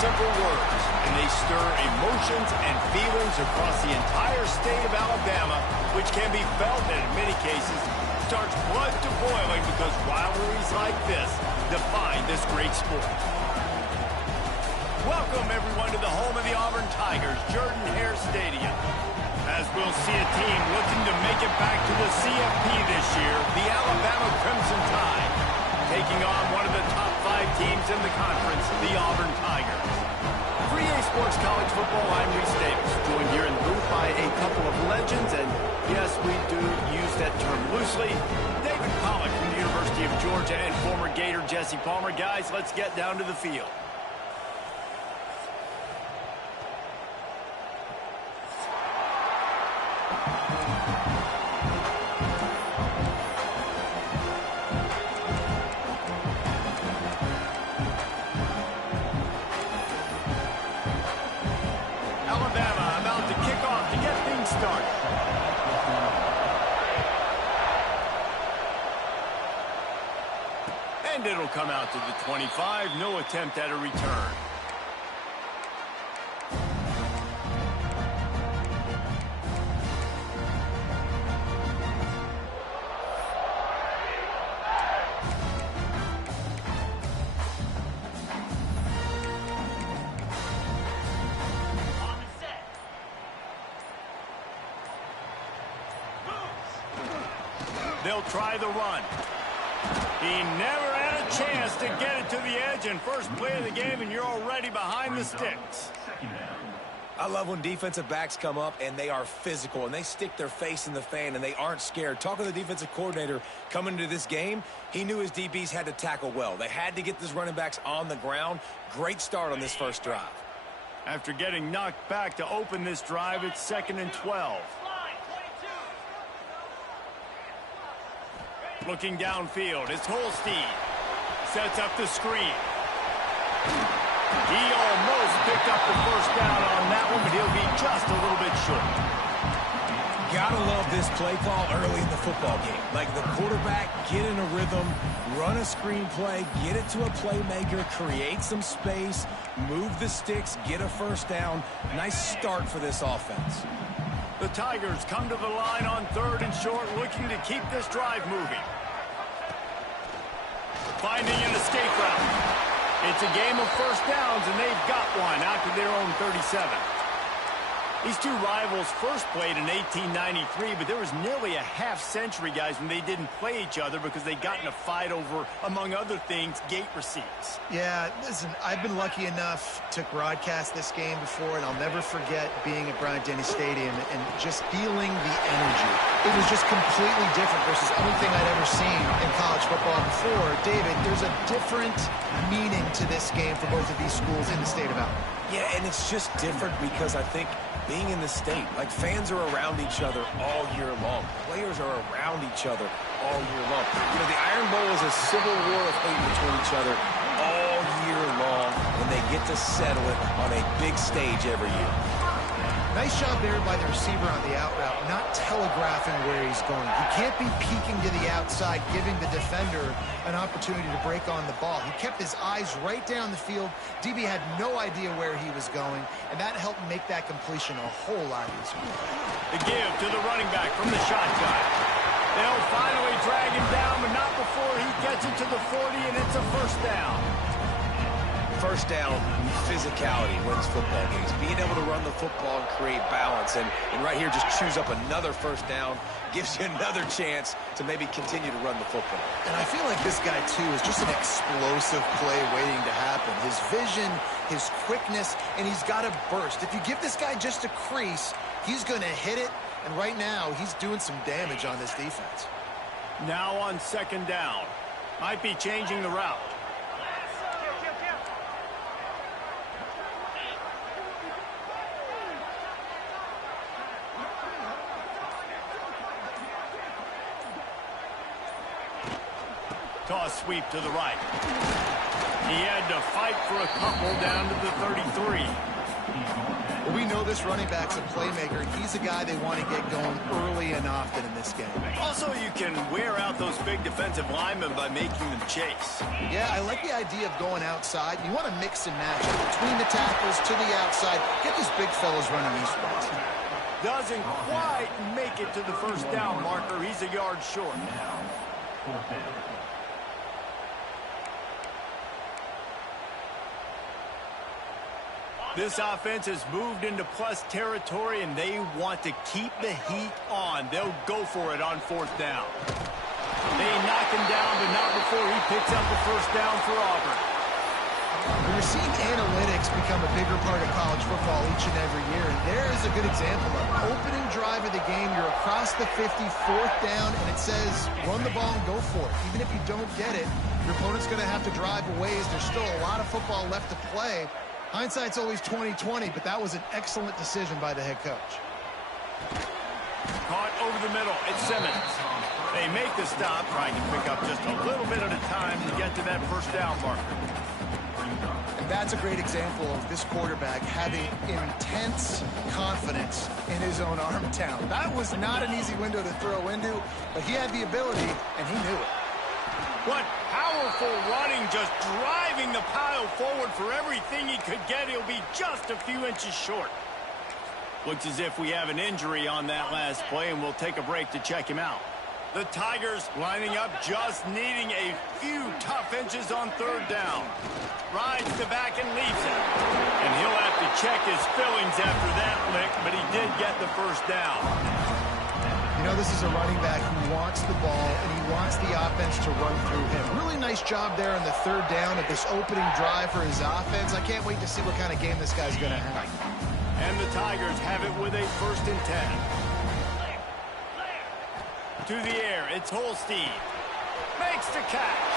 simple words, and they stir emotions and feelings across the entire state of Alabama, which can be felt and in many cases starts blood to boiling because rivalries like this define this great sport. Welcome, everyone, to the home of the Auburn Tigers, Jordan-Hare Stadium. As we'll see a team looking to make it back to the CFP this year, the Alabama Crimson Tide, taking on one of the top 5 teams in the conference, the Auburn Tigers. For EA Sports College Football, I'm Reese Davis, joined here in the booth by a couple of legends, and yes, we do use that term loosely. David Pollack from the University of Georgia and former Gator Jesse Palmer. Guys, let's get down to the field. Alabama about to kick off to get things started. And it'll come out to the 25. No attempt at a return. They'll try the run. He never had a chance to get it to the edge, and first play of the game, and you're already behind the sticks. I love when defensive backs come up and they are physical and they stick their face in the fan and they aren't scared. Talking to the defensive coordinator coming into this game, he knew his DBs had to tackle well. They had to get these running backs on the ground. Great start on this first drive. After getting knocked back to open this drive, it's 2nd and 12. Looking downfield, it's Holstein. Sets up the screen. He almost picked up the first down on that one, but he'll be just a little bit short. Gotta love this play call early in the football game. Like the quarterback, get in a rhythm, run a screen play, get it to a playmaker, create some space, move the sticks, get a first down. Nice start for this offense. The Tigers come to the line on 3rd and short, looking to keep this drive moving. Finding an escape route. It's a game of first downs, and they've got one out to their own 37. These two rivals first played in 1893, but there was nearly a half-century, guys, when they didn't play each other because they got in a fight over, among other things, gate receipts. Yeah, listen, I've been lucky enough to broadcast this game before, and I'll never forget being at Bryant-Denny Stadium and just feeling the energy. It was just completely different versus anything I'd ever seen in college football before. David, there's a different meaning to this game for both of these schools in the state of Alabama. Yeah, and it's just different because I think being in the state, like fans are around each other all year long. Players are around each other all year long. You know, the Iron Bowl is a civil war of hate between each other all year long when they get to settle it on a big stage every year. Nice job there by the receiver on the out route, not telegraphing where he's going. He can't be peeking to the outside, giving the defender an opportunity to break on the ball. He kept his eyes right down the field. DB had no idea where he was going, and that helped make that completion a whole lot easier. The give to the running back from the shotgun. They'll finally drag him down, but not before he gets it to the 40, and it's a first down. First down, physicality wins football games. Being able to run the football and create balance. And right here, just chews up another first down, gives you another chance to maybe continue to run the football. And I feel like this guy, too, is just an explosive play waiting to happen. His vision, his quickness, and he's got a burst. If you give this guy just a crease, he's going to hit it. And right now, he's doing some damage on this defense. Now on 2nd down. Might be changing the route. Toss sweep to the right. He had to fight for a couple down to the 33. Well, we know this running back's a playmaker. He's a guy they want to get going early and often in this game. Also, you can wear out those big defensive linemen by making them chase. Yeah, I like the idea of going outside. You want to mix and match between the tackles to the outside. Get these big fellas running these routes. Doesn't quite make it to the first down marker. He's a yard short. This offense has moved into plus territory, and they want to keep the heat on. They'll go for it on fourth down. They knock him down, but not before he picks up the first down for Auburn. We're seeing analytics become a bigger part of college football each and every year, and there is a good example of it. Opening drive of the game, you're across the 50, fourth down, and it says run the ball and go for it. Even if you don't get it, your opponent's going to have to drive a ways. There's still a lot of football left to play. Hindsight's always 20/20, but that was an excellent decision by the head coach. Caught over the middle. It's Simmons. They make the stop, trying to pick up just a little bit at a time to get to that first down marker. And that's a great example of this quarterback having intense confidence in his own arm talent. That was not an easy window to throw into, but he had the ability, and he knew it. What powerful running, just driving the pile forward for everything he could get. He'll be just a few inches short. Looks as if we have an injury on that last play, and we'll take a break to check him out. The Tigers lining up, just needing a few tough inches on third down. Rides the back and leaves it. And he'll have to check his fillings after that lick, but he did get the first down. You know, this is a running back who wants the ball, and he wants the offense to run through him. Really nice job there on the third down of this opening drive for his offense. I can't wait to see what kind of game this guy's going to have. And the Tigers have it with a 1st and 10. To the air, it's Holstein. Makes the catch.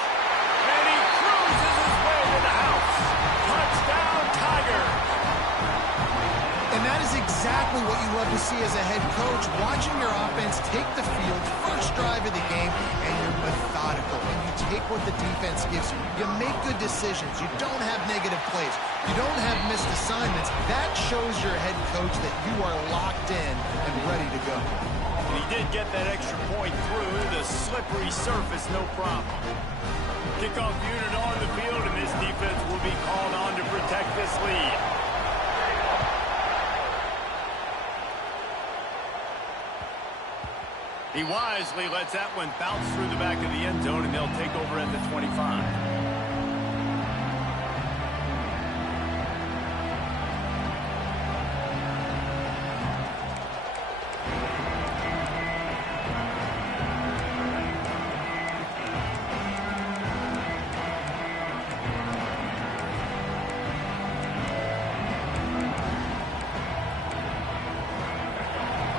And he cruises his way to the house. Touchdown, Tigers. And that is exactly what you love to see as a head coach, watching your offense take the field, first drive of the game, and you're methodical, and you take what the defense gives you. You make good decisions. You don't have negative plays. You don't have missed assignments. That shows your head coach that you are locked in and ready to go. And he did get that extra point through the slippery surface, no problem. Kickoff unit on the field, and this defense will be called on to protect this lead. He wisely lets that one bounce through the back of the end zone, and they'll take over at the 25.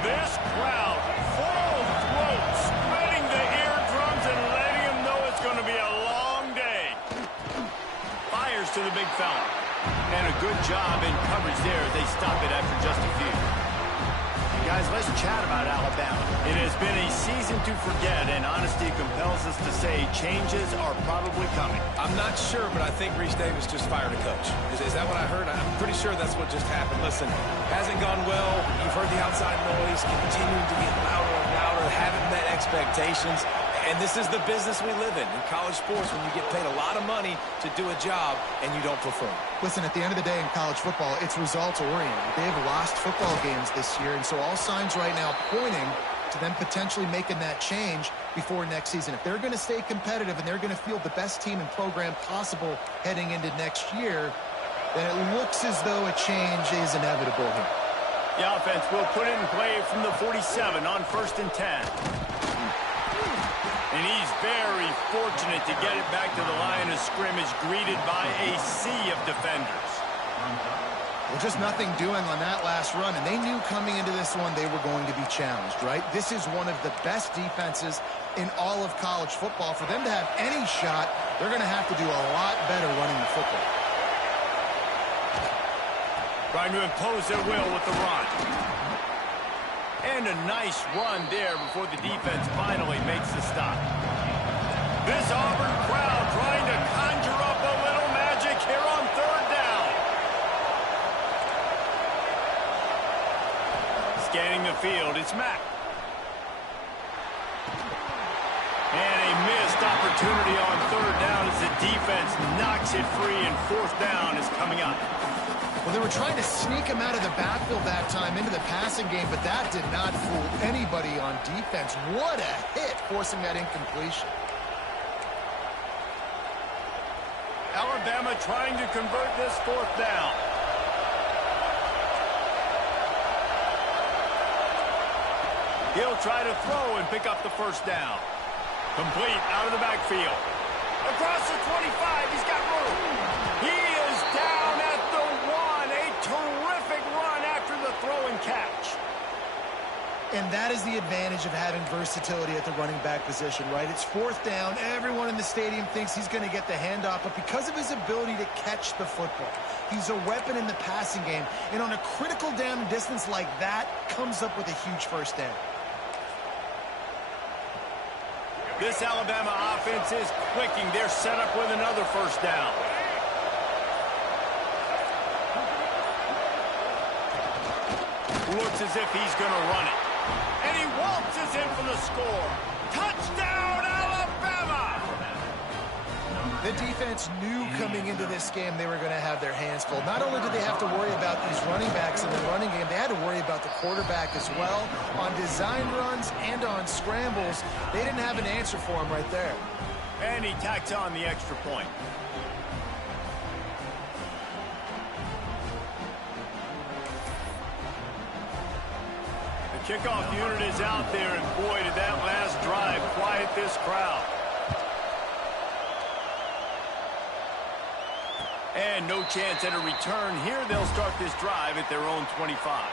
This crowd, full throat, spreading the eardrums and letting him know it's going to be a long day. Fires to the big fella. And a good job in coverage there. They stop it after just a few. Guys, let's chat about Alabama. It has been a season to forget, and honesty compels us to say changes are probably coming. I'm not sure, but I think Reese Davis just fired a coach. Is that what I heard? I'm pretty sure that's what just happened. Listen, hasn't gone well. You've heard the outside noise, continuing to get louder and louder, haven't met expectations. And this is the business we live in college sports, when you get paid a lot of money to do a job and you don't perform. Listen, at the end of the day in college football, it's results-oriented. They have lost football games this year, and so all signs right now pointing to them potentially making that change before next season. If they're going to stay competitive and they're going to field the best team and program possible heading into next year, then it looks as though a change is inevitable here. The offense will put it in play from the 47 on 1st and 10. And he's very fortunate to get it back to the line of scrimmage, greeted by a sea of defenders. Well, just nothing doing on that last run, and they knew coming into this one they were going to be challenged, right? This is one of the best defenses in all of college football. For them to have any shot, they're going to have to do a lot better running the football. Trying to impose their will with the run. And a nice run there before the defense finally makes the stop. This Auburn crowd trying to conjure up a little magic here on third down. Scanning the field, it's Mack. defense knocks it free, and fourth down is coming up. Well, they were trying to sneak him out of the backfield that time into the passing game, but that did not fool anybody on defense. What a hit, forcing that incompletion. Alabama trying to convert this fourth down. He'll try to throw and pick up the first down. Complete out of the backfield. Across the 25, he's got room. He is down at the 1. A terrific run after the throw and catch. And that is the advantage of having versatility at the running back position, right? It's fourth down. Everyone in the stadium thinks he's going to get the handoff, but because of his ability to catch the football, he's a weapon in the passing game. And on a critical down and distance like that, comes up with a huge first down. This Alabama offense is clicking. They're set up with another first down. Looks as if he's going to run it. And he waltzes in for the score. Touchdown, Alabama! The defense knew coming into this game they were going to have their hands full. Not only did they have to worry about these running backs in the running game, they had to worry about the quarterback as well. On design runs and on scrambles, they didn't have an answer for him right there. And he tacks on the extra point. The kickoff unit is out there, and boy, did that last drive quiet this crowd. And no chance at a return here. They'll start this drive at their own 25.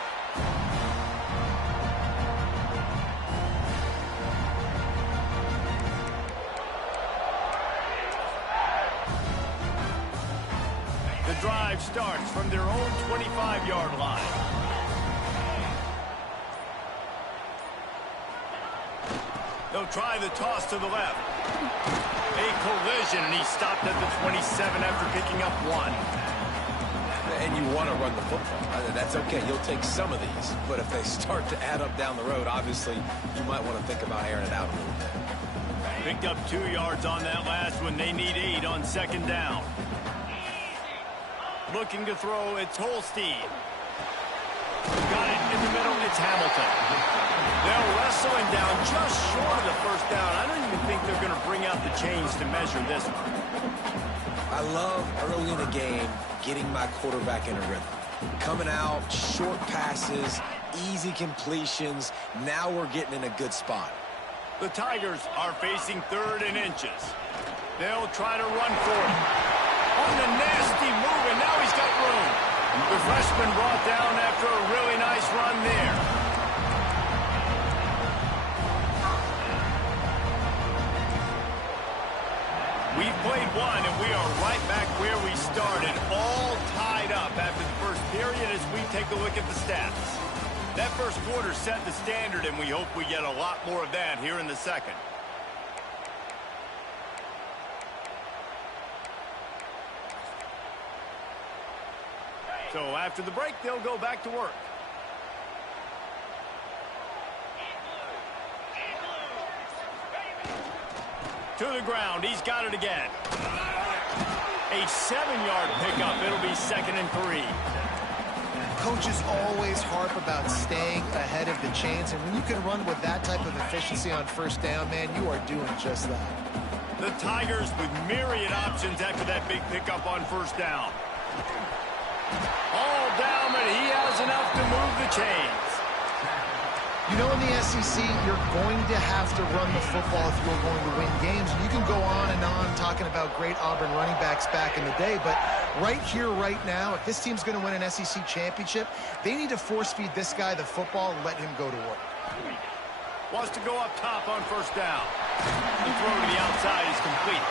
The drive starts from their own 25-yard line. They'll try the toss to the left. A collision, and he stopped at the 27 after picking up 1. And you want to run the football. That's okay. You'll take some of these. But if they start to add up down the road, obviously, you might want to think about airing it out a little bit. Picked up 2 yards on that last one. They need 8 on second down. Looking to throw, it's Holstein. Got it in the middle, it's Hamilton. They'll wrestle him down just short of the first down. I don't even think they're going to bring out the chains to measure this one. I love early in the game getting my quarterback in a rhythm. Coming out, short passes, easy completions. Now we're getting in a good spot. The Tigers are facing 3rd and inches. They'll try to run for it. On the nasty move, and now he's got room. The freshman brought down after a really nice run there. We've played one, and we are right back where we started, all tied up after the first period as we take a look at the stats. That first quarter set the standard, and we hope we get a lot more of that here in the second. So after the break, they'll go back to work. To the ground. He's got it again. A 7-yard pickup. It'll be 2nd and 3. Coaches always harp about staying ahead of the chains, and when you can run with that type of efficiency on first down, man, you are doing just that. The Tigers with myriad options after that big pickup on first down. All down, but he has enough to move the chains. You know, in the SEC, you're going to have to run the football if you're going to win games. You can go on and on talking about great Auburn running backs back in the day, but right here, right now, if this team's going to win an SEC championship, they need to force-feed this guy the football and let him go to work. Wants to go up top on first down. The throw to the outside is complete.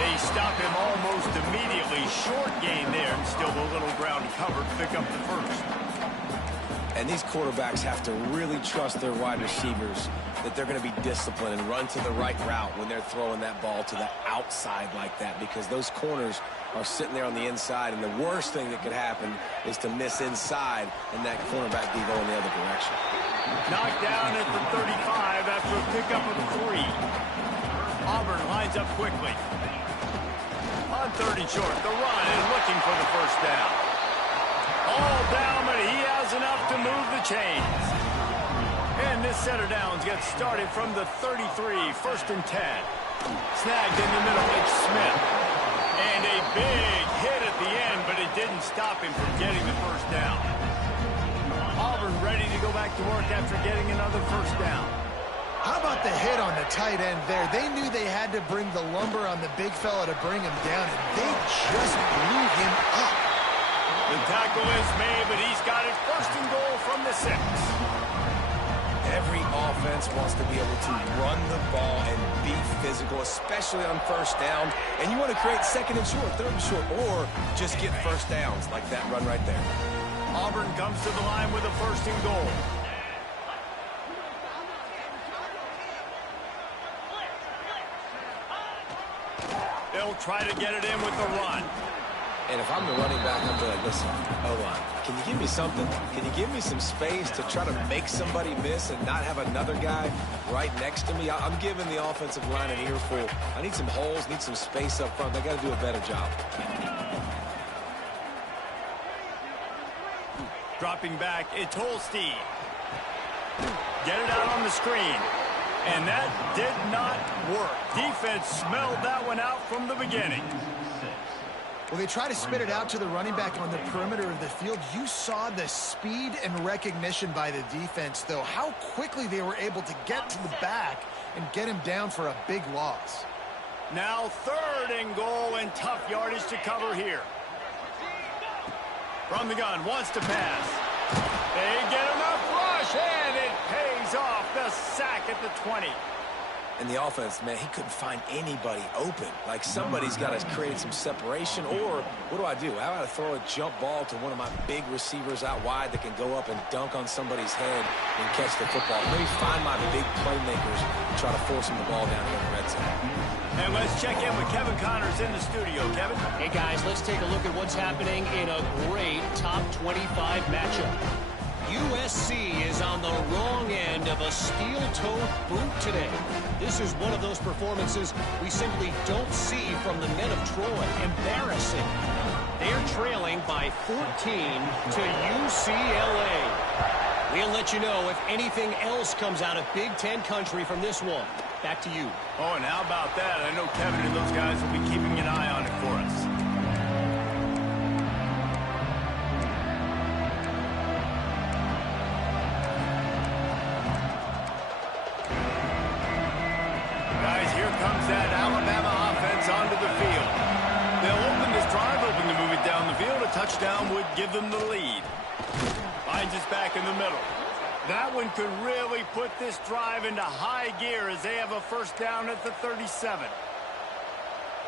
They stop him almost immediately. Short gain there, and still a little ground covered to pick up the first. And these quarterbacks have to really trust their wide receivers that they're going to be disciplined and run to the right route when they're throwing that ball to the outside like that, because those corners are sitting there on the inside, and the worst thing that could happen is to miss inside and that cornerback be going the other direction. Knocked down at the 35 after a pickup of 3. Auburn lines up quickly. On 30 short, the run is looking for the first down. All down, but he has enough to move the chains. And this set of downs gets started from the 33, 1st and 10. Snagged in the middle, it's Smith. And a big hit at the end, but it didn't stop him from getting the first down. Auburn ready to go back to work after getting another first down. How about the hit on the tight end there? They knew they had to bring the lumber on the big fella to bring him down, and they just blew him up. The tackle is made, but he's got it 1st and goal from the 6. Every offense wants to be able to run the ball and be physical, especially on first down. And you want to create 2nd and short, 3rd and short, or just get first downs like that run right there. Auburn comes to the line with a 1st and goal. They'll try to get it in with the run. And if I'm the running back, I'm like, listen, O-line, can you give me something? Can you give me some space to try to make somebody miss and not have another guy right next to me? I'm giving the offensive line an earful. I need some holes, need some space up front. They got to do a better job. Dropping back, it's Holstein. Get it out on the screen. And that did not work. Defense smelled that one out from the beginning. Well, they try to spit it out to the running back on the perimeter of the field. You saw the speed and recognition by the defense, though. How quickly they were able to get to the back and get him down for a big loss. Now 3rd and goal, and tough yardage to cover here. From the gun, wants to pass. They get enough rush, and it pays off. The sack at the 20. And the offense, man, he couldn't find anybody open. Like, somebody's got to create some separation. Or what do? How about I throw a jump ball to one of my big receivers out wide that can go up and dunk on somebody's head and catch the football? Maybe find my big playmakers and try to force them the ball down in the red zone. And let's check in with Kevin Connors in the studio. Kevin? Hey, guys, let's take a look at what's happening in a great top 25 matchup. USC is on the wrong end of a steel-toed boot today. This is one of those performances we simply don't see from the men of Troy. Embarrassing. They're trailing by 14 to UCLA. We'll let you know if anything else comes out of Big Ten country from this one. Back to you. Oh, and how about that? I know Kevin and those guys will be keeping an eye on it for us. Guys, here comes that Alabama offense onto the field. They'll open this drive, open to move it down the field. A touchdown would give them the lead. Finds us back in the middle. That one could really put this drive into high gear as they have a first down at the 37.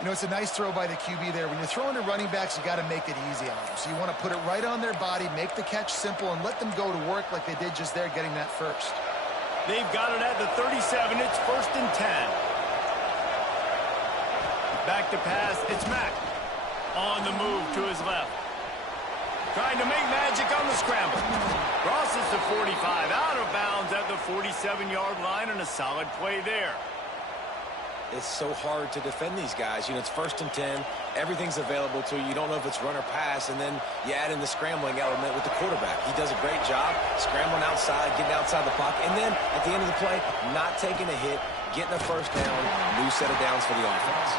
You know, it's a nice throw by the QB there. When you're throwing to running backs, you got to make it easy on them. So you want to put it right on their body, make the catch simple, and let them go to work like they did just there, getting that first. They've got it at the 37. It's 1st and 10. Back to pass. It's Mack. On the move to his left. Trying to make magic on the scramble. Crosses the 45, out of bounds at the 47-yard line, and a solid play there. It's so hard to defend these guys. You know, it's 1st and 10. Everything's available to you. You don't know if it's run or pass, and then you add in the scrambling element with the quarterback. He does a great job scrambling outside, getting outside the pocket, and then at the end of the play, not taking a hit, getting a first down, new set of downs for the offense.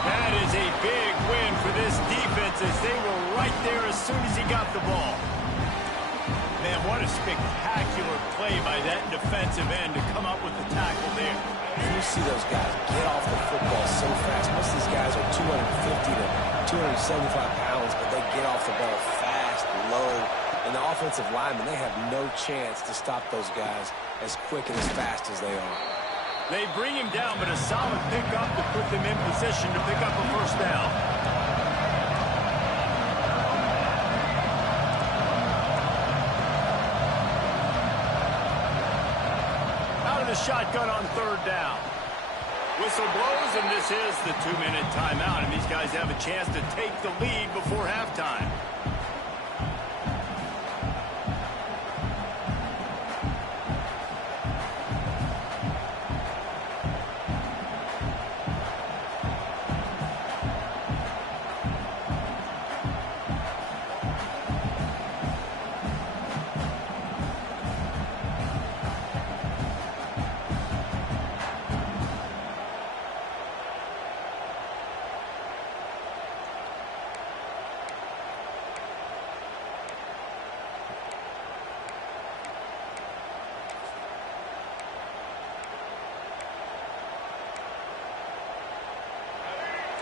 That is a big win for this defense as they were right there as soon as he got the ball. Man, what a spectacular play by that defensive end to come up with the tackle there. And you see those guys get off the football so fast. Most of these guys are 250 to 275 pounds, but they get off the ball fast, low. And the offensive linemen, they have no chance to stop those guys as quick and as fast as they are. They bring him down, but a solid pickup to put them in position to pick up a first down. Out of the shotgun on 3rd down. Whistle blows, and this is the 2-minute timeout, and these guys have a chance to take the lead before halftime.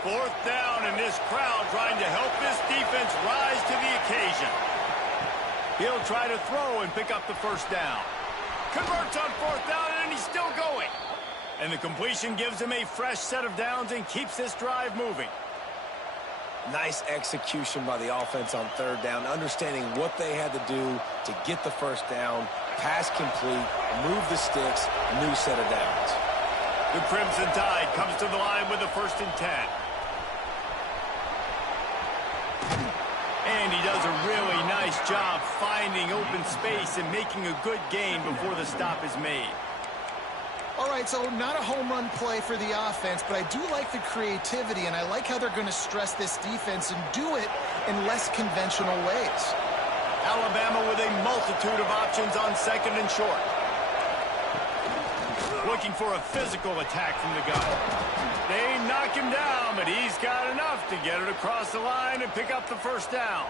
Fourth down, and this crowd trying to help this defense rise to the occasion. He'll try to throw and pick up the first down. Converts on fourth down, and he's still going. And the completion gives him a fresh set of downs and keeps this drive moving. Nice execution by the offense on third down, understanding what they had to do to get the first down, pass complete, move the sticks, new set of downs. The Crimson Tide comes to the line with the 1st and 10. And he does a really nice job finding open space and making a good gain before the stop is made. All right, so not a home run play for the offense, but I do like the creativity, and I like how they're going to stress this defense and do it in less conventional ways. Alabama with a multitude of options on 2nd and short. Looking for a physical attack from the gun. They knock him down, but he's got enough to get it across the line and pick up the first down.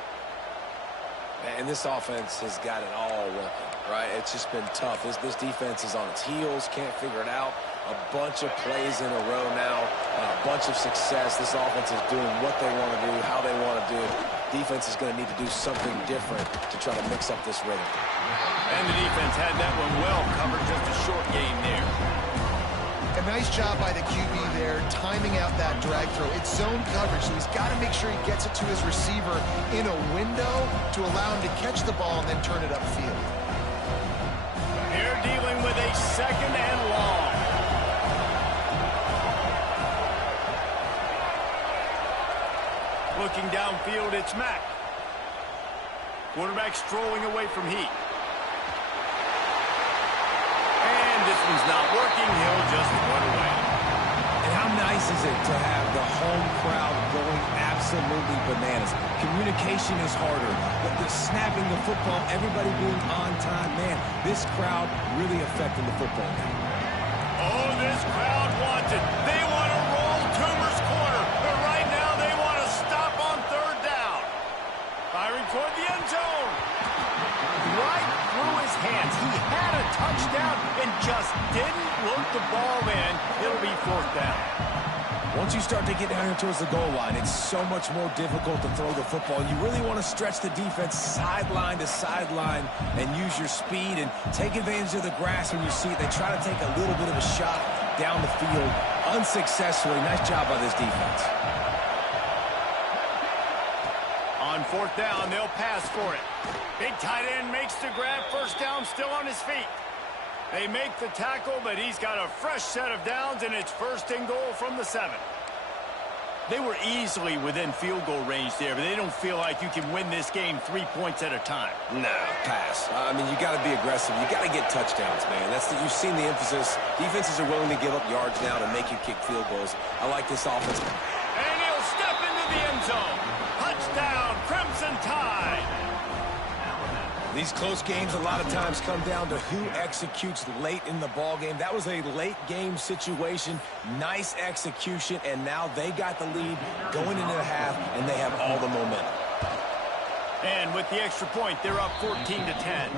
And this offense has got it all working, right? It's just been tough. This defense is on its heels, can't figure it out. A bunch of plays in a row now, a bunch of success. This offense is doing what they want to do, how they want to do it. Defense is going to need to do something different to try to mix up this rhythm. And the defense had that one well covered, just a short gain there. A nice job by the QB there, timing out that drag throw. It's zone coverage, so he's got to make sure he gets it to his receiver in a window to allow him to catch the ball and then turn it upfield. They're dealing with a 2nd and long. Looking downfield, it's Mack. Quarterback strolling away from Heat. And this one's not working. He'll just run away. And how nice is it to have the home crowd going absolutely bananas? Communication is harder. The snapping the football, everybody being on time. Man, this crowd really affecting the football game. Oh, this crowd wants it. They want to roll Toomer's corner. But right now they want to stop on 3rd down. Firing toward the end zone. Right through his hands. He had a touchdown and just didn't look the ball in. It'll be 4th down. Once you start to get down here towards the goal line, it's so much more difficult to throw the football. You really want to stretch the defense sideline to sideline and use your speed and take advantage of the grass when you see it. They try to take a little bit of a shot down the field unsuccessfully. Nice job by this defense. On 4th down, they'll pass for it. Big tight end makes the grab. First down, still on his feet. They make the tackle, but he's got a fresh set of downs, and it's 1st and goal from the 7. They were easily within field goal range there, but they don't feel like you can win this game 3 points at a time. No, pass. I mean, you got to be aggressive. You got to get touchdowns, man. You've seen the emphasis. Defenses are willing to give up yards now to make you kick field goals. I like this offense. And he'll step into the end zone. Touchdown, Crimson Tide. These close games a lot of times come down to who executes late in the ball game. That was a late game situation. Nice execution, and now they got the lead going into the half, and they have all the momentum. And with the extra point, they're up 14-10.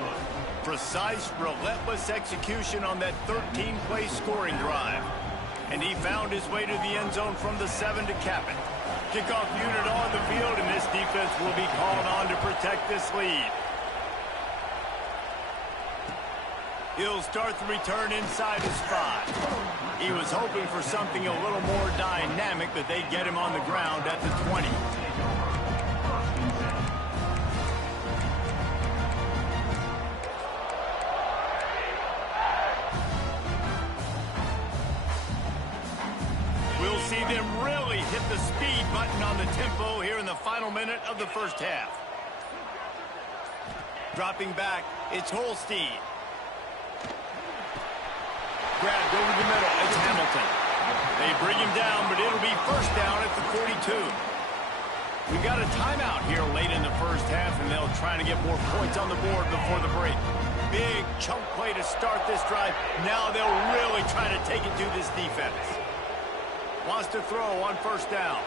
Precise, relentless execution on that 13-play scoring drive. And he found his way to the end zone from the 7 to cap it. Kickoff unit on the field, and this defense will be called on to protect this lead. He'll start the return inside his 5. He was hoping for something a little more dynamic, but they get him on the ground at the 20. We'll see them really hit the speed button on the tempo here in the final minute of the first half. Dropping back, it's Holstein. Grabbed over the middle, it's Hamilton. They bring him down, but it'll be first down at the 42. We got a timeout here late in the first half, and they'll try to get more points on the board before the break. Big chunk play to start this drive. Now they'll really try to take it to this defense. Wants to throw on first down.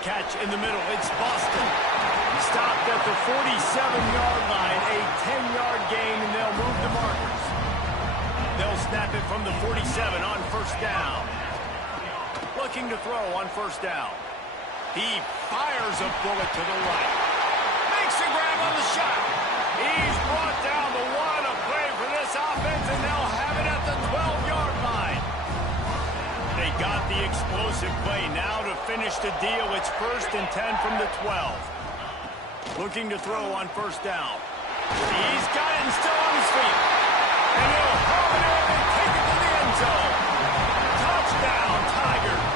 Catch in the middle, it's Boston. Stopped at the 47-yard line, a 10-yard gain, and they'll move the markers. They'll snap it from the 47 on first down. looking to throw on first down. He fires a bullet to the right. Makes a grab on the shot. He's brought down the one. A play for this offense, and they'll have it at the 12-yard line. They got the explosive play. Now to finish the deal, it's 1st and 10 from the 12. Looking to throw on first down. He's got it and still on his feet. And he'll haul it in and take it to the end zone. Touchdown, Tigers.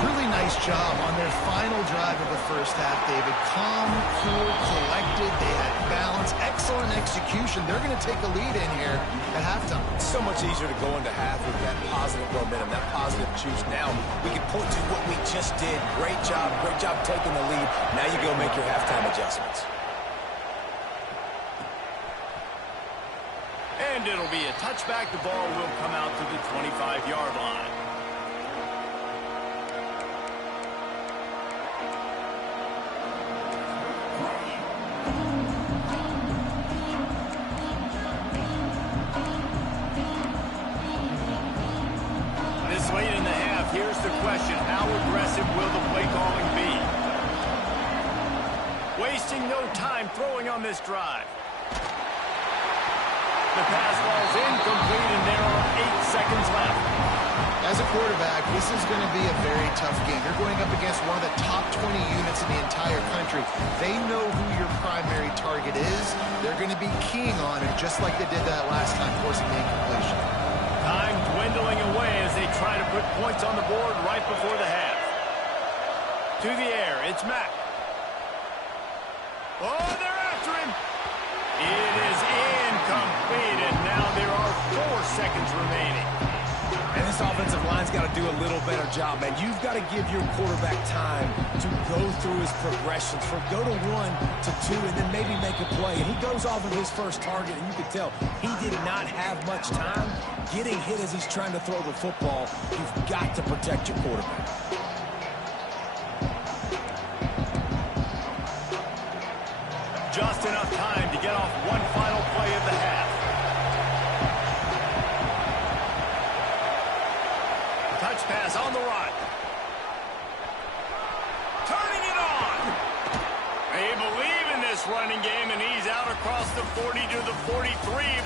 Really nice job on their final drive of the first half, David. Calm, cool, collected. They had balance. Excellent execution. They're going to take a lead in here at halftime. It's so much easier to go into half with that positive momentum, that positive juice. Now we can point to what we just did. Great job taking the lead. Now you go make your halftime adjustments. And it'll be a touchback. The ball will come out to the 25-yard line. This late in the half, here's the question. How aggressive will the play calling be? Wasting no time throwing on this drive. The pass ball's incomplete, and there are 8 seconds left. As a quarterback, this is going to be a very tough game. You're going up against one of the top 20 units in the entire country. They know who your primary target is. They're going to be keying on it, just like they did that last time, forcing the incompletion. Time dwindling away as they try to put points on the board right before the half. To the air, it's Mack. Oh, they're after him. It is incomplete, and now there are 4 seconds remaining. And this offensive line's got to do a little better job, man. You've got to give your quarterback time to go through his progressions, from go to 1 to 2, and then maybe make a play. And he goes off of his first target, and you can tell he did not have much time getting hit as he's trying to throw the football. You've got to protect your quarterback. Just enough time to get off one final play of the half. Touch pass on the right. Turning it on. They believe in this running game, and he's out across the 40 to the 43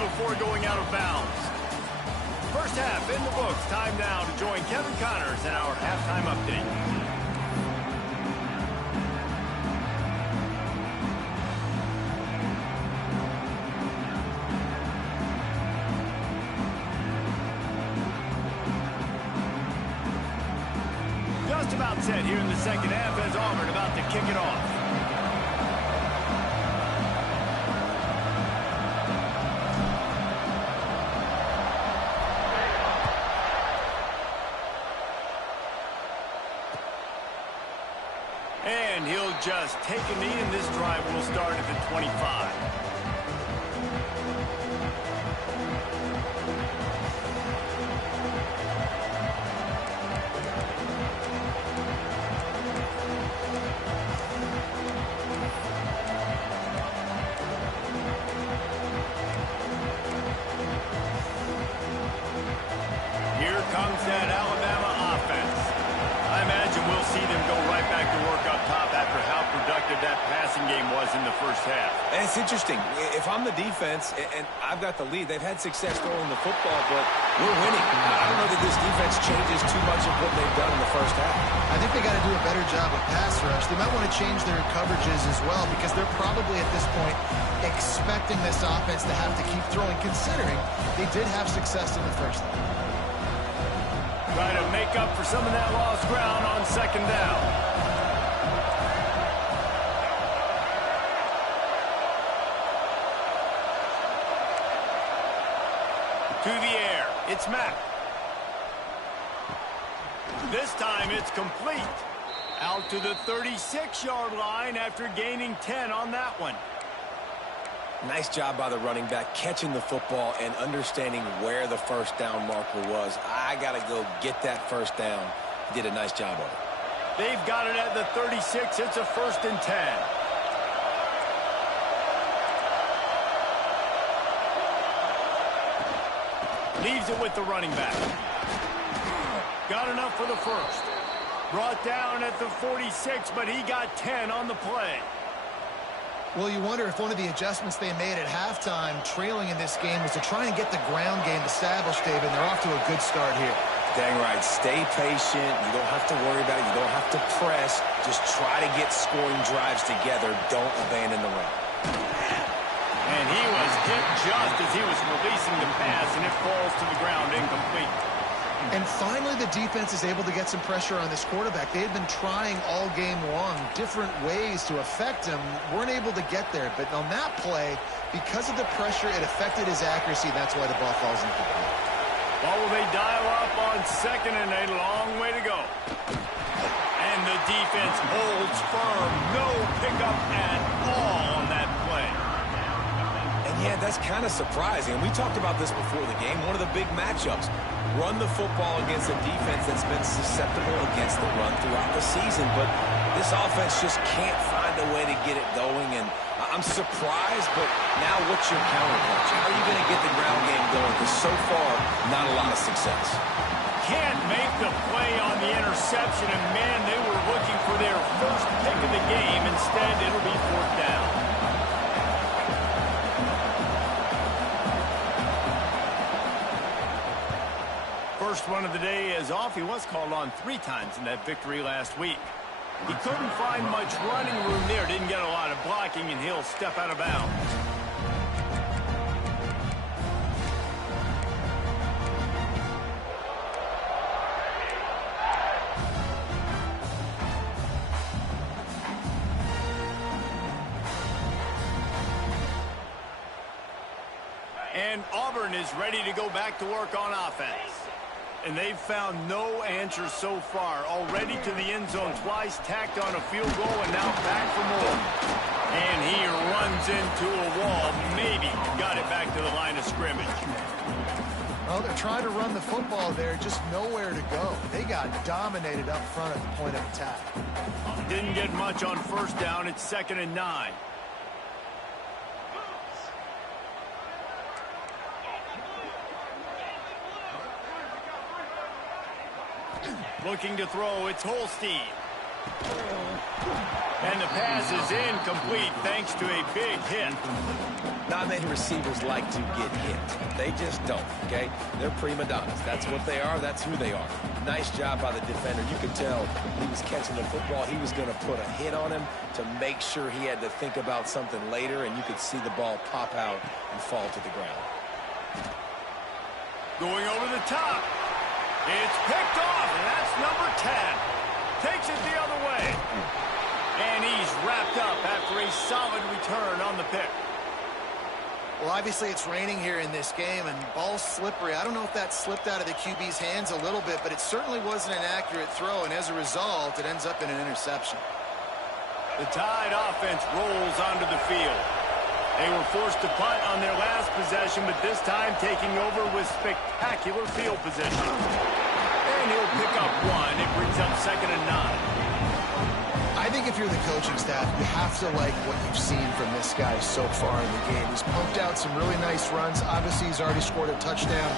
before going out of bounds. First half in the books. Time now to join Kevin Connors in our halftime update. Just about set here in the second half as Auburn about to kick it off. And he'll just take a knee, and this drive will start at the 25. Here comes that Alabama offense. I imagine we'll see them go right back to work up top after how productive that passing game was in the first half. And it's interesting. If I'm the defense and I've got the lead, they've had success throwing the football, but we're winning. I don't know that this defense changes too much of what they've done in the first half. I think they got to do a better job of pass rush. They might want to change their coverages as well, because they're probably at this point expecting this offense to have to keep throwing, considering they did have success in the first half. Try to make up for some of that lost ground on second down. To the air, it's Mack. This time it's complete. Out to the 36-yard line after gaining 10 on that one. Nice job by the running back, catching the football and understanding where the first down marker was. I got to go get that first down. He did a nice job of it. They've got it at the 36. It's a 1st and 10. Leaves it with the running back. Got enough for the first. Brought down at the 46, but he got 10 on the play. Well, you wonder if one of the adjustments they made at halftime, trailing in this game, was to try and get the ground game established, David, and they're off to a good start here. Dang right. Stay patient. You don't have to worry about it. You don't have to press. Just try to get scoring drives together. Don't abandon the run. And he was hit just as he was releasing the pass, and it falls to the ground incomplete. And finally, the defense is able to get some pressure on this quarterback. They had been trying all game long different ways to affect him. Weren't able to get there. But on that play, because of the pressure, it affected his accuracy. That's why the ball falls into the play. Well, will they dial up on second and a long way to go? And the defense holds firm. No pickup at all on that play. And yeah, that's kind of surprising. We talked about this before the game. One of the big matchups. Run the football against a defense that's been susceptible against the run throughout the season. But this offense just can't find a way to get it going. And I'm surprised, but now what's your counterpunch? How are you going to get the ground game going? Because so far, not a lot of success. Can't make the play on the interception. And, man, they were looking for their first pick of the game. Instead, it'll be fourth down. First one of the day is off. He was called on 3 times in that victory last week. He couldn't find much running room there. Didn't get a lot of blocking, and he'll step out of bounds. And Auburn is ready to go back to work on offense. And they've found no answer so far. Already to the end zone twice, tacked on a field goal, and now back for more. And he runs into a wall. Maybe got it back to the line of scrimmage. Well, they're trying to run the football there, just nowhere to go. They got dominated up front at the point of attack. Didn't get much on first down. It's 2nd and 9. Looking to throw, it's Holstein. And the pass is incomplete thanks to a big hit. Not many receivers like to get hit. They just don't, okay? They're prima donnas. That's what they are. That's who they are. Nice job by the defender. You could tell he was catching the football. He was going to put a hit on him to make sure he had to think about something later, and you could see the ball pop out and fall to the ground. Going over the top. It's picked off, and that's number 10. Takes it the other way. And he's wrapped up after a solid return on the pick. Well, obviously it's raining here in this game, and ball's slippery. I don't know if that slipped out of the QB's hands a little bit, but it certainly wasn't an accurate throw, and as a result, it ends up in an interception. The Tide offense rolls onto the field. They were forced to punt on their last possession, but this time taking over with spectacular field position. And he'll pick up 1. It brings up 2nd and 9. I think if you're the coaching staff, you have to like what you've seen from this guy so far in the game. He's pumped out some really nice runs. Obviously, he's already scored a touchdown.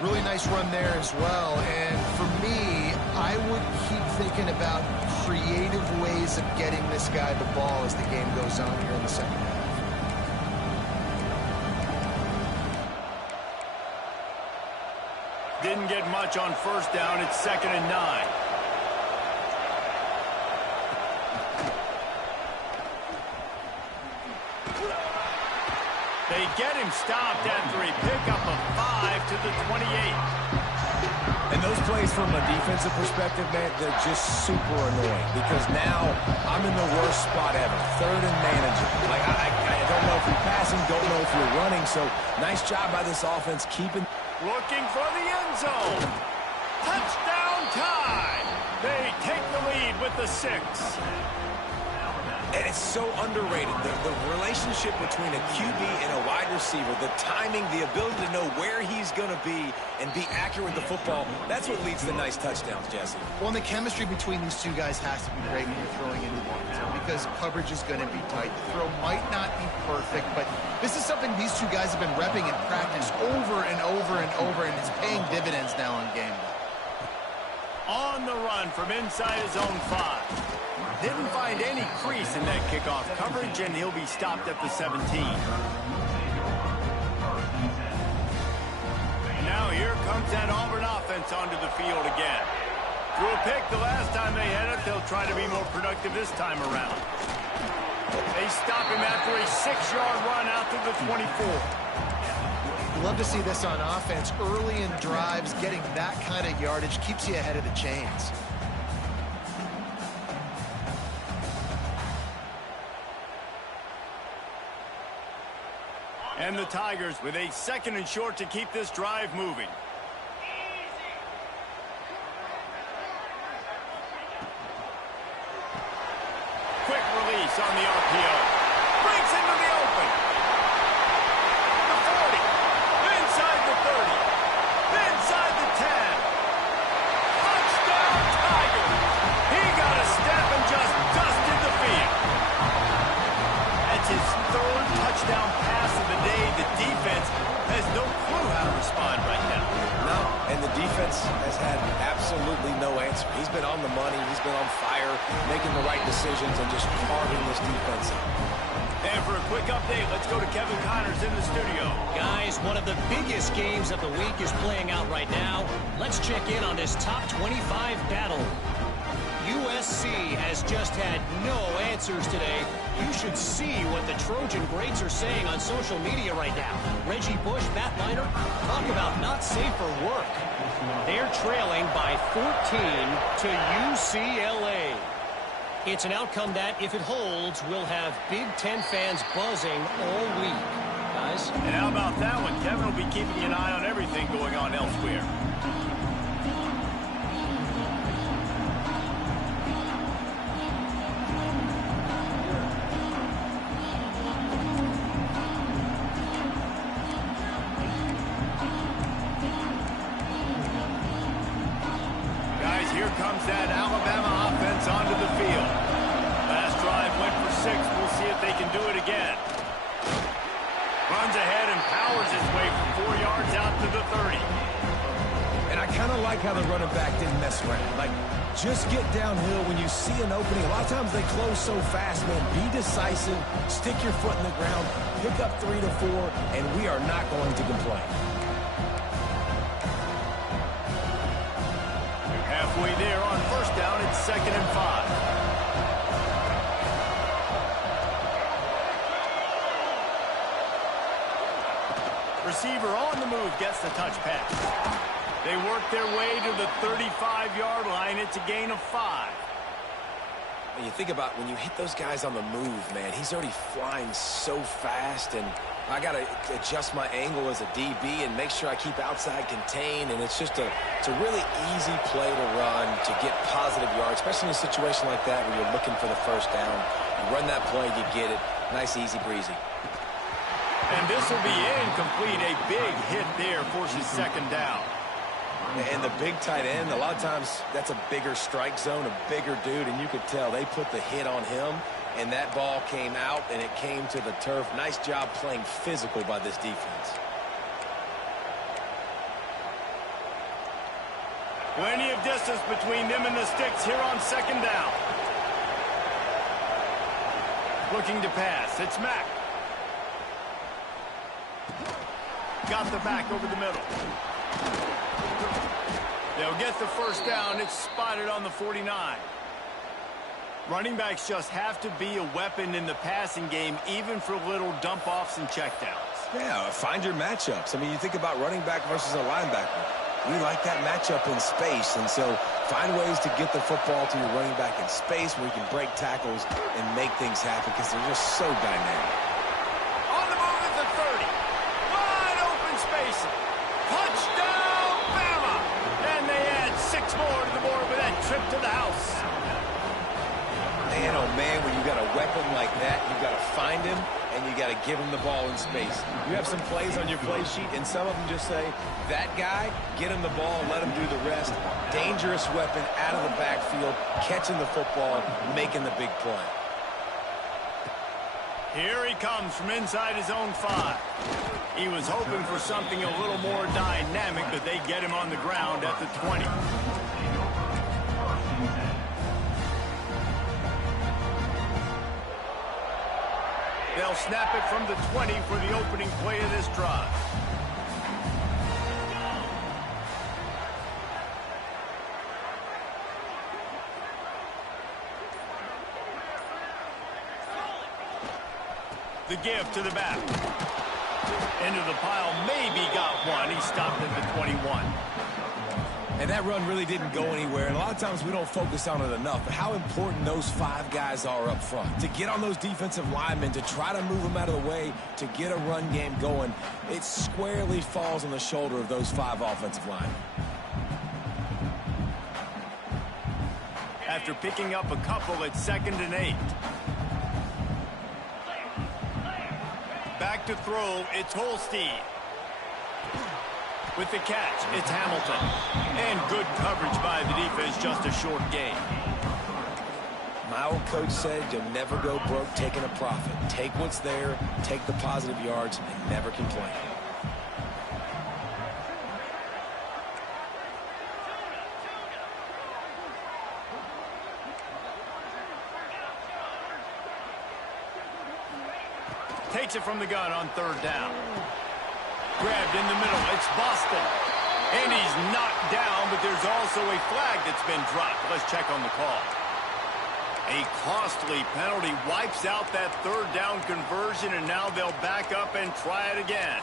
Really nice run there as well. And for me, I would keep thinking about creative ways of getting this guy the ball as the game goes on here in the second half. Didn't get much on first down. It's 2nd and 9. They get him stopped after a pickup of 5 to the 28. And those plays from a defensive perspective, man, they're just super annoying because now I'm in the worst spot ever. 3rd and managing. Like, I don't know if you're passing, don't know if you're running. So nice job by this offense keeping. Looking for the end zone. Touchdown Tide. They take the lead with the 6. And it's so underrated. The relationship between a QB and a wide receiver, the timing, the ability to know where he's going to be and be accurate with the football, that's what leads to nice touchdowns, Jesse. Well, and the chemistry between these two guys has to be great when you're throwing into the end zone because coverage is going to be tight. The throw might not be perfect, but this is something these two guys have been repping in practice over and over and over, and it's paying dividends now on game day. On the run from inside his own 5. Didn't find any crease in that kickoff coverage, and he'll be stopped at the 17. And now here comes that Auburn offense onto the field again. Threw a pick the last time they had it. They'll try to be more productive this time around. They stop him after a 6-yard run out to the 24. Love to see this on offense. Early in drives, getting that kind of yardage keeps you ahead of the chains. And the Tigers with a 2nd and short to keep this drive moving. Quick release on the RPO. Breaks into the open. The 40. Inside the 30. Inside the 10. Touchdown Tigers. He got a step and just dusted the field. That's his 3rd touchdown pass of the day. The defense has no clue how to respond right now. No, and the defense has had absolutely no answer. He's been on the money. He's been on fire, making the right decisions, and just carving this defense up. And for a quick update, let's go to Kevin Connors in the studio. Guys, one of the biggest games of the week is playing out right now. Let's check in on this top 25 battle. USC has just had no answers today. You should see what the Trojan greats are saying on social media right now. Reggie Bush, Matt Leinart, talk about not safe for work. They're trailing by 14 to UCLA. It's an outcome that, if it holds, will have Big Ten fans buzzing all week. Guys? And how about that one? Kevin will be keeping an eye on everything going on elsewhere. Here comes that Alabama offense onto the field. Last drive went for 6. We'll see if they can do it again. Runs ahead and powers his way for 4 yards out to the 30. And I kind of like how the running back didn't mess around. Like, just get downhill when you see an opening. A lot of times they close so fast, man. Be decisive, stick your foot in the ground, pick up 3 to 4, and we are not going to complain. Halfway there on 1st down, it's 2nd and 5. Receiver on the move gets the touch pass. They work their way to the 35-yard line. It's a gain of 5. When you think about when you hit those guys on the move, man, he's already flying so fast, and I got to adjust my angle as a DB and make sure I keep outside contained, and it's a really easy play to run to get positive yards, especially in a situation like that where you're looking for the 1st down. You run that play, you get it. Nice, easy breezy. And this will be incomplete. A big hit there forces 2nd down. And the big tight end, a lot of times that's a bigger strike zone, a bigger dude, and you could tell they put the hit on him, and that ball came out, and it came to the turf. Nice job playing physical by this defense. Plenty of distance between them and the sticks here on 2nd down. Looking to pass. It's Mack. Got the back over the middle. They'll get the 1st down. It's spotted on the 49. Running backs just have to be a weapon in the passing game, even for little dump-offs and checkdowns. Yeah, find your matchups. I mean, you think about running back versus a linebacker. We like that matchup in space, and so find ways to get the football to your running back in space where you can break tackles and make things happen because they're just so dynamic. On the move at the 30. Wide open spacing. Touchdown, Bama! And they add 6 more to the board with that trip to the house. Man, oh man, when you got a weapon like that, you got to find him and you got to give him the ball in space. You have some plays on your play sheet, and some of them just say, that guy, get him the ball, let him do the rest. Dangerous weapon out of the backfield, catching the football, making the big play. Here he comes from inside his own 5. He was hoping for something a little more dynamic, but they get him on the ground at the 20. They'll snap it from the 20 for the opening play of this drive. The give to the back. Into the pile, maybe got one. He stopped at the 21. And that run really didn't go anywhere. And a lot of times we don't focus on it enough. But how important those 5 guys are up front. To get on those defensive linemen, to try to move them out of the way, to get a run game going, it squarely falls on the shoulder of those 5 offensive linemen. After picking up a couple, it's 2nd and 8. Back to throw, it's Holstein. With the catch, it's Hamilton. And good coverage by the defense, just a short gain. My old coach said you'll never go broke taking a profit. Take what's there, take the positive yards, and never complain. Takes it from the gun on 3rd down. Grabbed in the middle. It's Boston. And he's knocked down, but there's also a flag that's been dropped. Let's check on the call. A costly penalty wipes out that 3rd down conversion, and now they'll back up and try it again.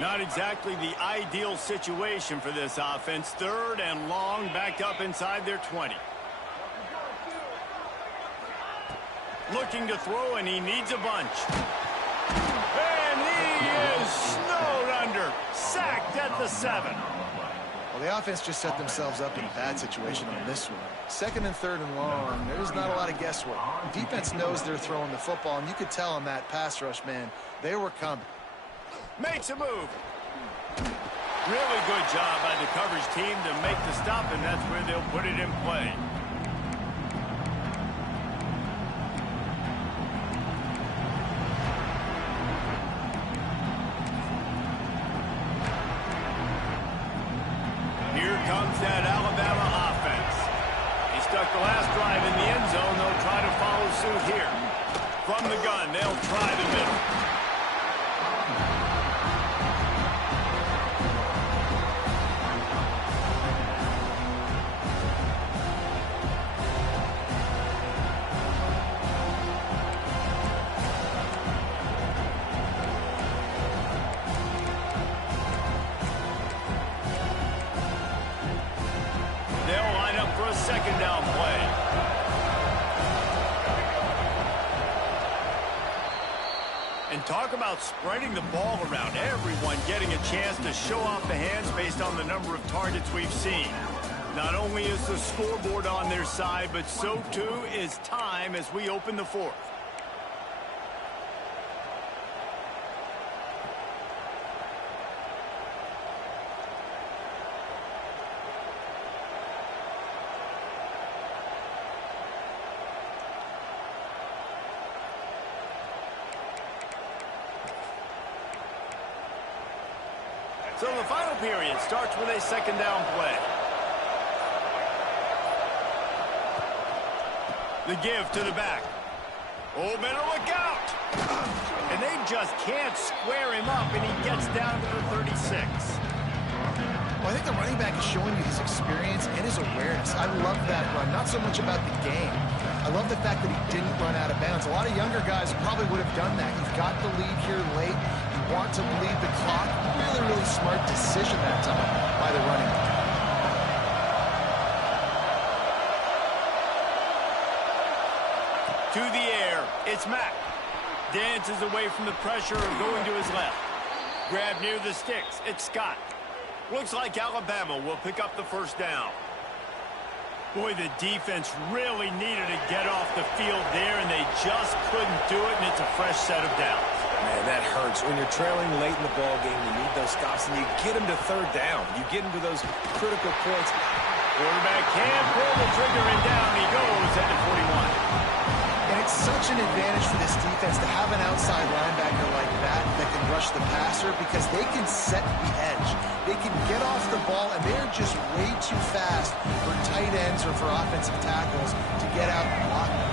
Not exactly the ideal situation for this offense. 3rd and long, backed up inside their 20. Looking to throw, and he needs a bunch. And he is snowed under. Sacked at the 7. Well, the offense just set themselves up in a bad situation on this one. 2nd and 3rd and long, there's not a lot of guesswork. The defense knows they're throwing the football, and you could tell on that pass rush, man, they were coming. Makes a move. Really good job by the coverage team to make the stop, and that's where they'll put it in play. Comes that Alabama offense. He stuck the last drive in the end zone. They'll try to follow suit here. From the gun, they'll try the middle. Second down play. And talk about spreading the ball around. Everyone getting a chance to show off the hands based on the number of targets we've seen. Not only is the scoreboard on their side, but so too is time as we open the 4th. So the final period starts with a 2nd down play. The give to the back. Oh, better look out! And they just can't square him up, and he gets down to the 36. Well, I think the running back is showing you his experience and his awareness. I love that run, not so much about the game. I love the fact that he didn't run out of bounds. A lot of younger guys probably would have done that. You've got the lead here late. You want to bleed the clock. Really, really smart decision that time by the running back. To the air, it's Mack. Dances away from the pressure and going to his left. Grab near the sticks, it's Scott. Looks like Alabama will pick up the 1st down. Boy, the defense really needed to get off the field there, and they just couldn't do it, and it's a fresh set of downs. Man, that hurts. When you're trailing late in the ball game, you need those stops, and you get them to 3rd down. You get them to those critical points. Quarterback can't pull the trigger, and down he goes at the 41. And it's such an advantage for this defense to have an outside linebacker like that can rush the passer, because they can set the edge. They can get off the ball, and they're just way too fast for tight ends or for offensive tackles to get out and block them.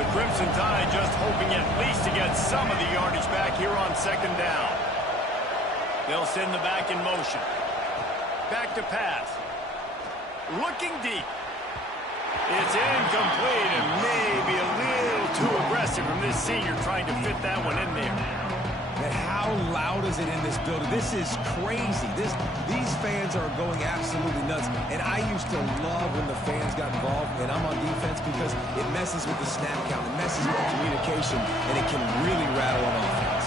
The Crimson Tide just hoping at least to get some of the yardage back here on second down. They'll send the back in motion. Back to pass. Looking deep. It's incomplete and maybe a little too aggressive from this senior trying to fit that one in there. And how loud is it in this building? This is crazy. These fans are going absolutely nuts. And I used to love when the fans got involved, and I'm on defense, because it messes with the snap count. It messes with the communication, and it can really rattle an offense.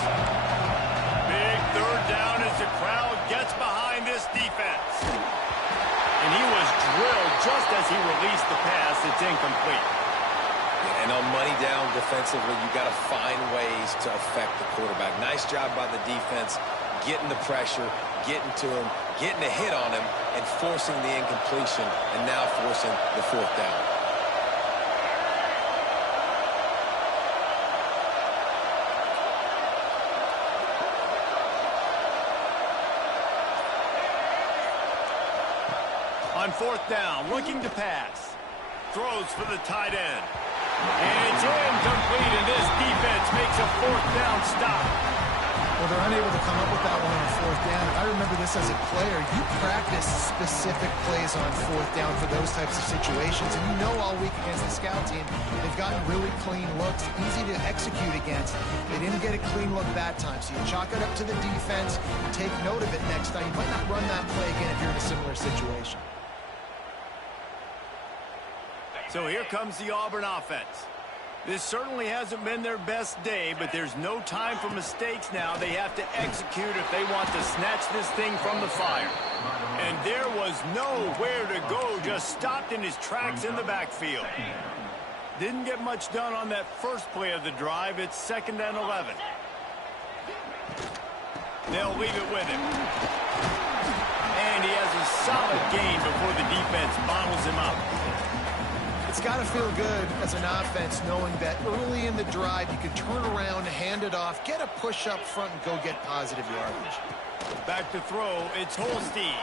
Big third down as the crowd gets behind this defense. And he was drilled just as he released the pass. It's incomplete. And on money down defensively, you got to find ways to affect the quarterback. Nice job by the defense, getting the pressure, getting to him, getting a hit on him, and forcing the incompletion, and now forcing the fourth down. On fourth down, looking to pass. Throws for the tight end. And it's incomplete, and this defense makes a fourth down stop. Well, they're unable to come up with that one on fourth down. I remember this as a player. You practice specific plays on fourth down for those types of situations, and you know all week against the scout team, they've gotten really clean looks, easy to execute against. They didn't get a clean look that time, so you chalk it up to the defense, take note of it next time. You might not run that play again if you're in a similar situation. So here comes the Auburn offense. This certainly hasn't been their best day, but there's no time for mistakes now. They have to execute if they want to snatch this thing from the fire. And there was nowhere to go, just stopped in his tracks in the backfield. Didn't get much done on that first play of the drive. It's 2nd and 11. They'll leave it with him. And he has a solid gain before the defense bottles him up. It's got to feel good as an offense knowing that early in the drive you can turn around, hand it off, get a push up front, and go get positive yardage. Back to throw, it's Holstein.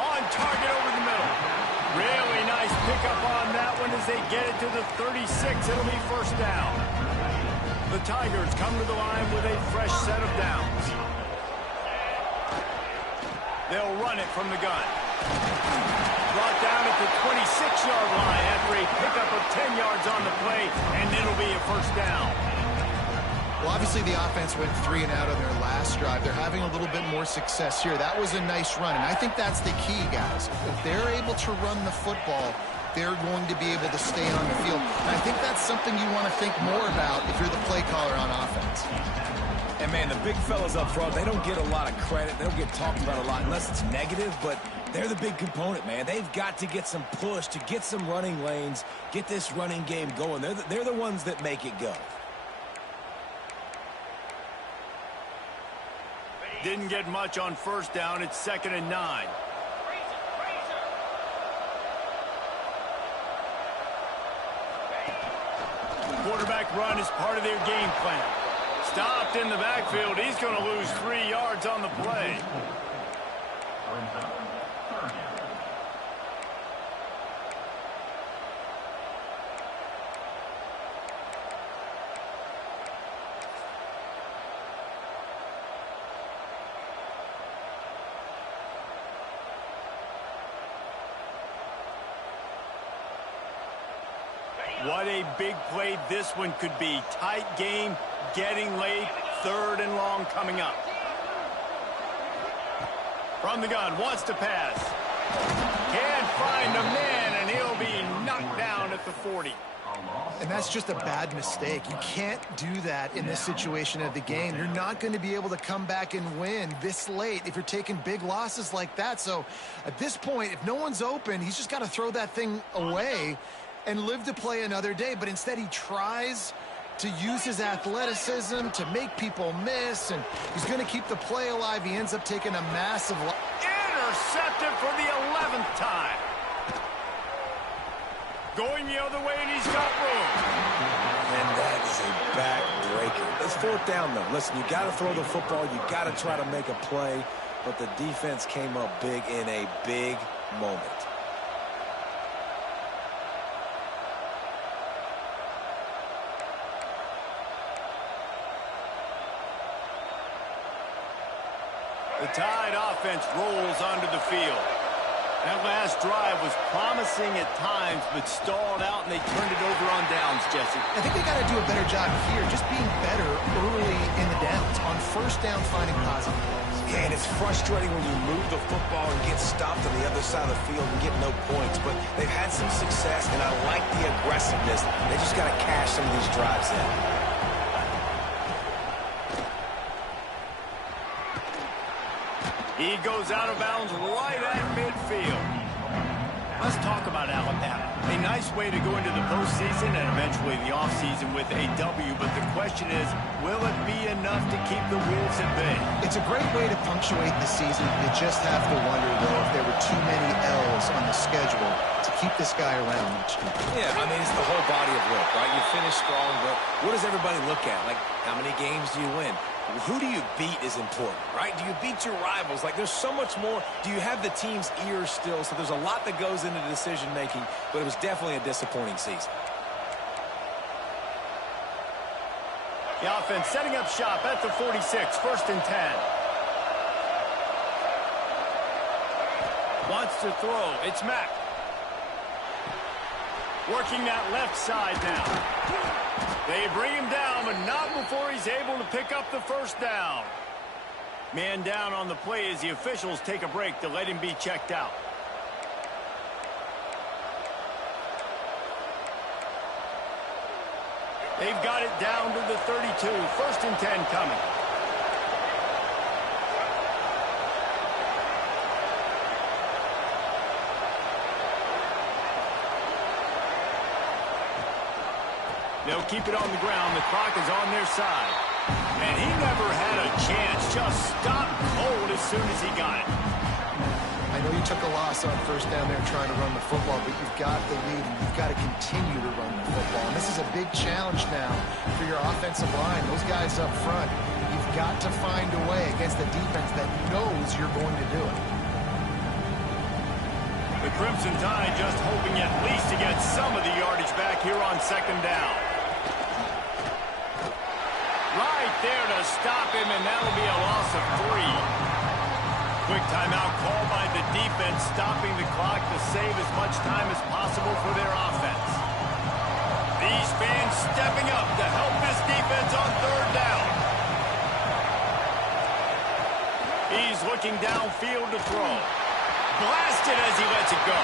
On target over the middle. Really nice pickup on that one as they get it to the 36. It'll be first down. The Tigers come to the line with a fresh set of downs. They'll run it from the gun. Brought down at the 26-yard line after a pickup of 10 yards on the play, and it'll be a first down. Well, obviously the offense went 3 and out on their last drive. They're having a little bit more success here. That was a nice run, and I think that's the key, guys. If they're able to run the football, they're going to be able to stay on the field. And I think that's something you want to think more about if you're the play caller on offense. And, man, the big fellas up front, they don't get a lot of credit. They don't get talked about a lot unless it's negative, but they're the big component, man. They've got to get some push, to get some running lanes, get this running game going. They're the ones that make it go. Didn't get much on first down. It's 2nd and 9. Quarterback run is part of their game plan. Stopped in the backfield. He's going to lose 3 yards on the play. What a big play this one could be. Tight game, getting late, 3rd and long coming up. From the gun, wants to pass. Can't find a man, and he'll be knocked down at the 40. And that's just a bad mistake. You can't do that in this situation of the game. You're not going to be able to come back and win this late if you're taking big losses like that. So at this point, if no one's open, he's just got to throw that thing away and live to play another day. But instead he tries to use his athleticism to make people miss, and he's going to keep the play alive. He ends up taking a massive loss. Intercepted for the 11th time. Going the other way, and he's got room. And that is a backbreaker. It's 4th down, though. Listen, you got to throw the football. You got to try to make a play, but the defense came up big in a big moment. The Tide offense rolls onto the field. That last drive was promising at times, but stalled out, and they turned it over on downs, Jesse. I think they got to do a better job here, just being better early in the downs. On first down, finding positive plays. Yeah, and it's frustrating when you move the football and get stopped on the other side of the field and get no points. But they've had some success, and I like the aggressiveness. They just got to cash some of these drives in. He goes out of bounds right at midfield. Let's talk about Alabama. A nice way to go into the postseason and eventually the offseason with a W, but the question is, will it be enough to keep the Wolves at bay? It's a great way to punctuate the season. You just have to wonder, though, if there were too many L's on the schedule to keep this guy around each year. Yeah, I mean, it's the whole body of work, right? You finish strong, but what does everybody look at? Like, how many games do you win? Who do you beat is important, right? Do you beat your rivals? Like, there's so much more. Do you have the team's ears still? So there's a lot that goes into decision-making, but it was definitely a disappointing season. The offense setting up shop at the 46, 1st and 10. Wants to throw. It's Mack. Working that left side now. They bring him down, but not before he's able to pick up the first down. Man down on the play as the officials take a break to let him be checked out. They've got it down to the 32. 1st and 10 coming. They'll keep it on the ground. The clock is on their side. And he never had a chance. Just stopped cold as soon as he got it. I know you took a loss on first down there trying to run the football, but you've got the lead, and you've got to continue to run the football. And this is a big challenge now for your offensive line. Those guys up front, you've got to find a way against a defense that knows you're going to do it. The Crimson Tide just hoping at least to get some of the yardage back here on 2nd down. Right there to stop him, and that'll be a loss of 3. Quick timeout called by the defense, stopping the clock to save as much time as possible for their offense. These fans stepping up to help this defense on 3rd down. He's looking downfield to throw. Blasted as he lets it go.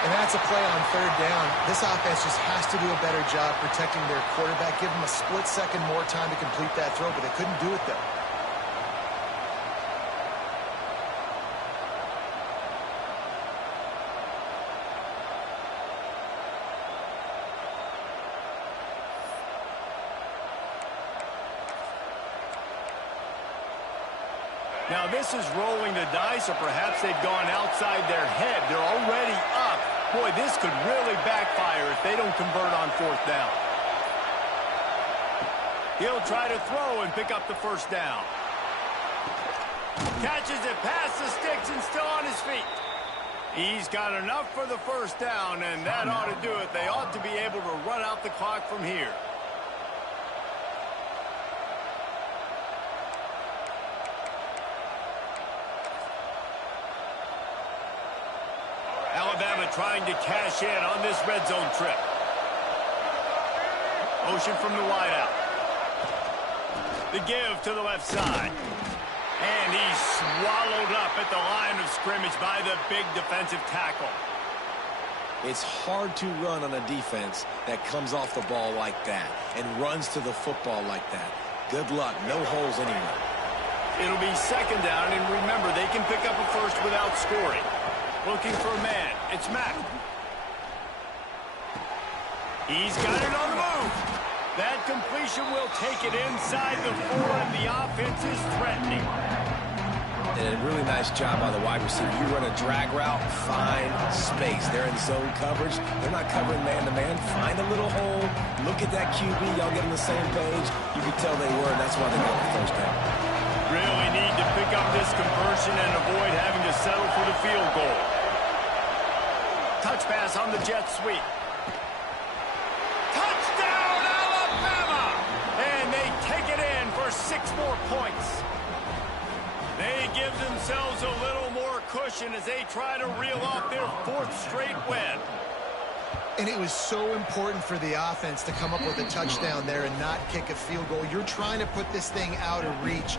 And that's a play on 3rd down. This offense just has to do a better job protecting their quarterback. Give them a split second more time to complete that throw, but they couldn't do it, though. Now, this is rolling the dice, or perhaps they've gone outside their head. They're already up. Boy, this could really backfire if they don't convert on 4th down. He'll try to throw and pick up the first down. Catches it past the sticks and still on his feet. He's got enough for the first down, and that ought to do it. They ought to be able to run out the clock from here. Alabama trying to cash in on this red zone trip. Motion from the wideout. The give to the left side. And he's swallowed up at the line of scrimmage by the big defensive tackle. It's hard to run on a defense that comes off the ball like that and runs to the football like that. Good luck. No holes anywhere. It'll be 2nd down, and remember, they can pick up a first without scoring. Looking for a man. It's Mack. He's got it on the move. That completion will take it inside the 4, and the offense is threatening. And a really nice job by the wide receiver. You run a drag route, find space. They're in zone coverage. They're not covering man-to-man. Find a little hole. Look at that QB. Y'all get on the same page. You can tell they were, and that's why they got the first down. Really need to pick up this conversion and avoid having to settle for the field goal. Touch pass on the jet sweep. Touchdown, Alabama! And they take it in for 6 more points. They themselves a little more cushion as they try to reel off their 4th straight win. And it was so important for the offense to come up with a touchdown there and not kick a field goal. You're trying to put this thing out of reach,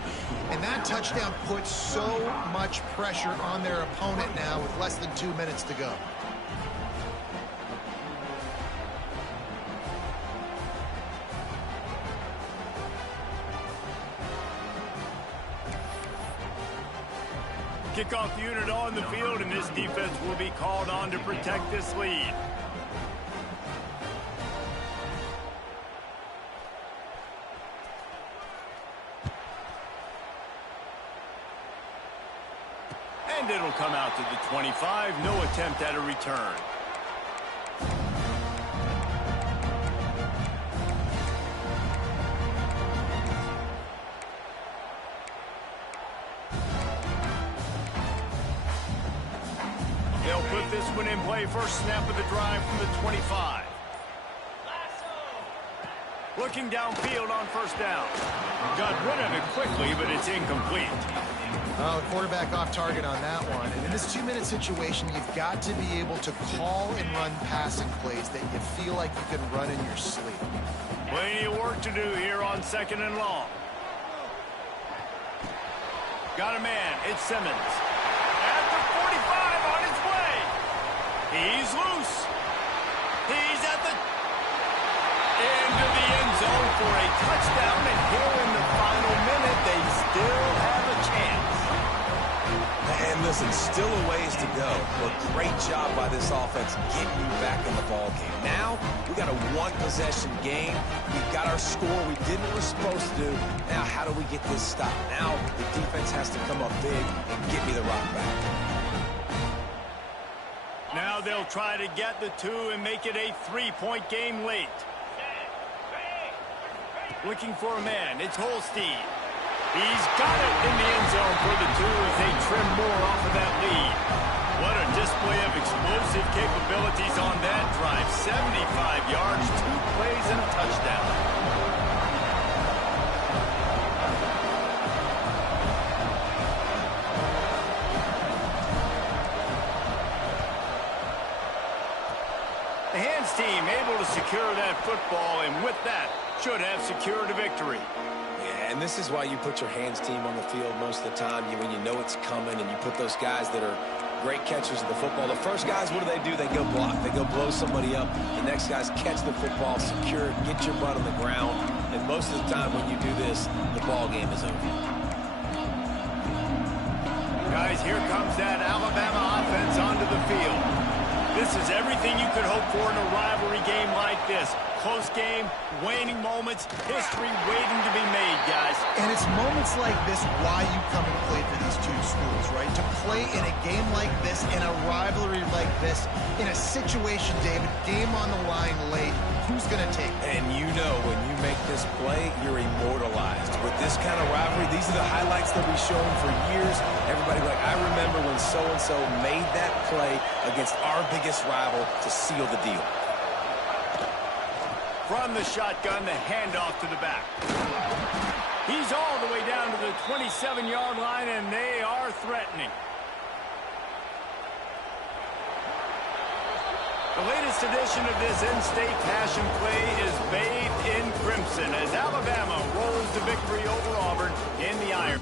and that touchdown puts so much pressure on their opponent now with less than 2 minutes to go. Kickoff unit on the field, and this defense will be called on to protect this lead. And it'll come out to the 25. No attempt at a return. They'll put this one in play. First snap of the drive from the 25. Looking downfield on first down. Got rid of it quickly, but it's incomplete. Oh, quarterback off target on that one. And in this 2-minute situation, you've got to be able to call and run passing plays that you feel like you can run in your sleep. Plenty of work to do here on 2nd and long. Got a man. It's Simmons. At the 45 on his way. He's loose. He's at the into the end zone for a touchdown. And here in the final minute, they still have a chance. And listen, still a ways to go, but great job by this offense getting you back in the ball game. Now, we got a 1-possession game. We got our score we did what we're supposed to do. Now, how do we get this stopped? Now, the defense has to come up big and get me the rock back. Now they'll try to get the 2 and make it a 3-point game late. Looking for a man. It's Holstein. He's got it in the end zone for the 2 as they trim more off of that lead. What a display of explosive capabilities on that drive. 75 yards, 2 plays, and a touchdown. The hands team able to secure that football, and with that, should have secured a victory. Yeah, and this is why you put your hands team on the field most of the time when you know it's coming, and you put those guys that are great catchers of the football. The first guys, what do? They go block. They go blow somebody up. The next guys catch the football, secure it, get your butt on the ground. And most of the time when you do this, the ball game is over. Guys, here comes that Alabama offense onto the field. This is everything you could hope for in a rivalry game like this. Close game, waning moments, history waiting to be made, guys. And it's moments like this why you come and play for these two schools, right? To play in a game like this, in a rivalry like this, in a situation, David, game on the line late, who's going to take it? And you know when you make this play, you're immortalized. With this kind of rivalry, these are the highlights that we've shown for years. Everybody like, I remember when so-and-so made that play against our biggest rival to seal the deal. From the shotgun, the handoff to the back. He's all the way down to the 27-yard line, and they are threatening. The latest edition of this in-state passion play is bathed in crimson as Alabama rolls to victory over Auburn in the Iron.